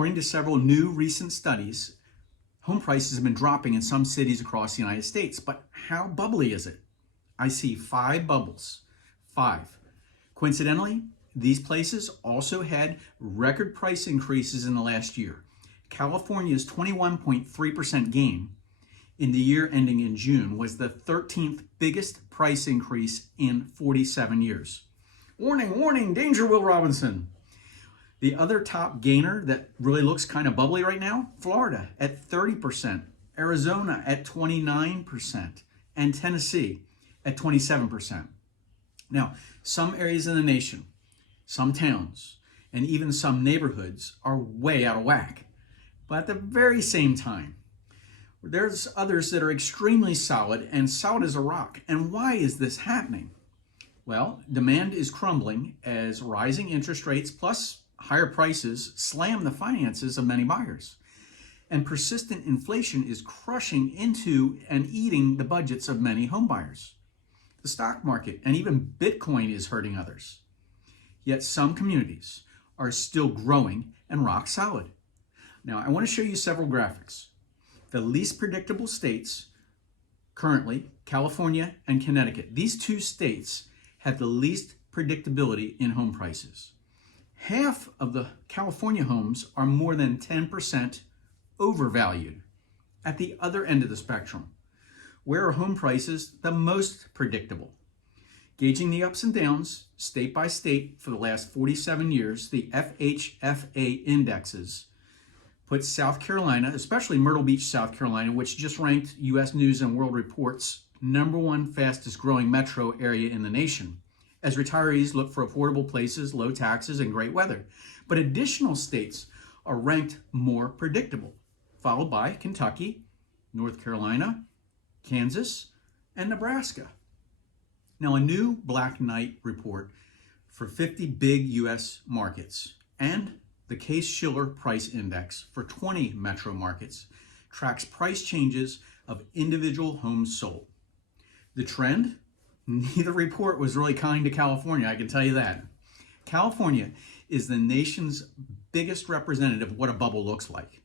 According to several new recent studies, home prices have been dropping in some cities across the United States. But how bubbly is it? I see 5 bubbles. 5. Coincidentally, these places also had record price increases in the last year. California's 21.3% gain in the year ending in June was the 13th biggest price increase in 47 years. Warning, warning, danger, Will Robinson. The other top gainer that really looks kind of bubbly right now, Florida at 30%, Arizona at 29%, and Tennessee at 27%. Now, some areas in the nation, some towns, and even some neighborhoods are way out of whack. But at the very same time, there's others that are extremely solid and solid as a rock. And why is this happening? Well, demand is crumbling as rising interest rates plus higher prices slam the finances of many buyers. And persistent inflation is crushing into and eating the budgets of many home buyers. The stock market and even Bitcoin is hurting others. Yet some communities are still growing and rock solid. Now, I want to show you several graphics. The least predictable states currently, California and Connecticut. These 2 states have the least predictability in home prices. Half of the California homes are more than 10% overvalued. At the other end of the spectrum, where are home prices the most predictable? Gauging the ups and downs state by state for the last 47 years, the FHFA indexes put South Carolina, especially Myrtle Beach, South Carolina, which just ranked U.S. News and World Report's #1 fastest growing metro area in the nation, as retirees look for affordable places, low taxes, and great weather. But additional states are ranked more predictable, followed by Kentucky, North Carolina, Kansas, and Nebraska. Now, a new Black Knight report for 50 big U.S. markets and the Case-Shiller Price Index for 20 metro markets tracks price changes of individual homes sold. The trend? Neither report was really kind to California, I can tell you that. California is the nation's biggest representative of what a bubble looks like,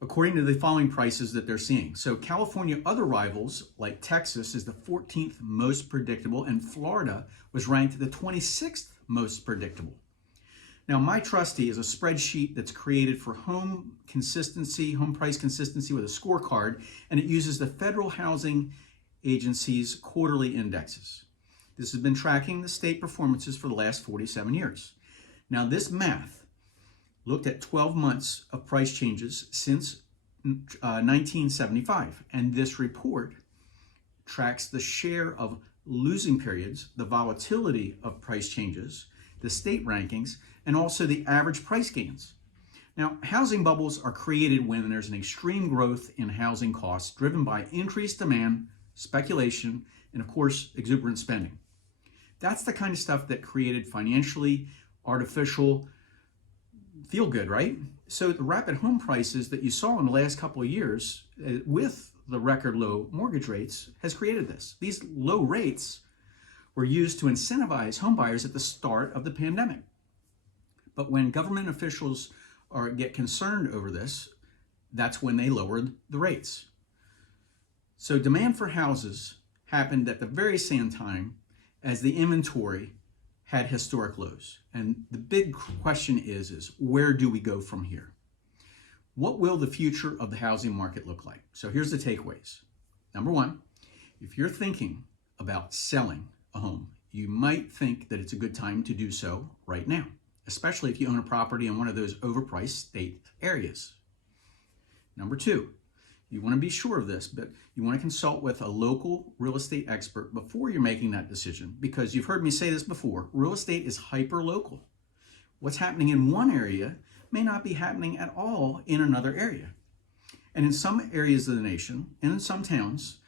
according to the following prices that they're seeing. So California other rivals, like Texas, is the 14th most predictable, and Florida was ranked the 26th most predictable. Now, My Trustee is a spreadsheet that's created for home consistency, home price consistency with a scorecard, and it uses the Federal Housing Agency's quarterly indexes. This has been tracking the state performances for the last 47 years. Now, this math looked at 12 months of price changes since 1975, and this report tracks the share of losing periods, the volatility of price changes, the state rankings, and also the average price gains. Now, housing bubbles are created when there's an extreme growth in housing costs driven by increased demand, speculation, and of course, exuberant spending. That's the kind of stuff that created financially artificial feel good, right? So the rapid home prices that you saw in the last couple of years with the record low mortgage rates has created this. These low rates were used to incentivize homebuyers at the start of the pandemic. But when government officials get concerned over this, that's when they lowered the rates. So demand for houses happened at the very same time as the inventory had historic lows. And the big question is where do we go from here? What will the future of the housing market look like? So here's the takeaways. Number 1, if you're thinking about selling a home, you might think that it's a good time to do so right now, especially if you own a property in one of those overpriced state areas. Number 2, you want to be sure of this, but you want to consult with a local real estate expert before you're making that decision, because you've heard me say this before, real estate is hyper-local. What's happening in one area may not be happening at all in another area. And in some areas of the nation, and in some towns,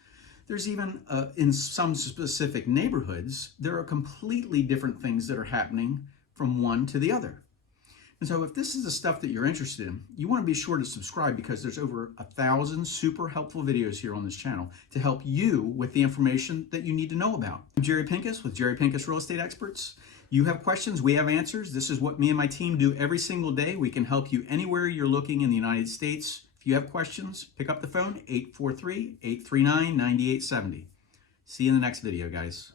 there's even, in some specific neighborhoods, there are completely different things that are happening from one to the other. And so if this is the stuff that you're interested in, you want to be sure to subscribe, because there's over 1,000 super helpful videos here on this channel to help you with the information that you need to know about. I'm Jerry Pinkas with Jerry Pinkas Real Estate Experts. You have questions, we have answers. This is what me and my team do every single day. We can help you anywhere you're looking in the United States. If you have questions, pick up the phone, 843-839-9870. See you in the next video, guys.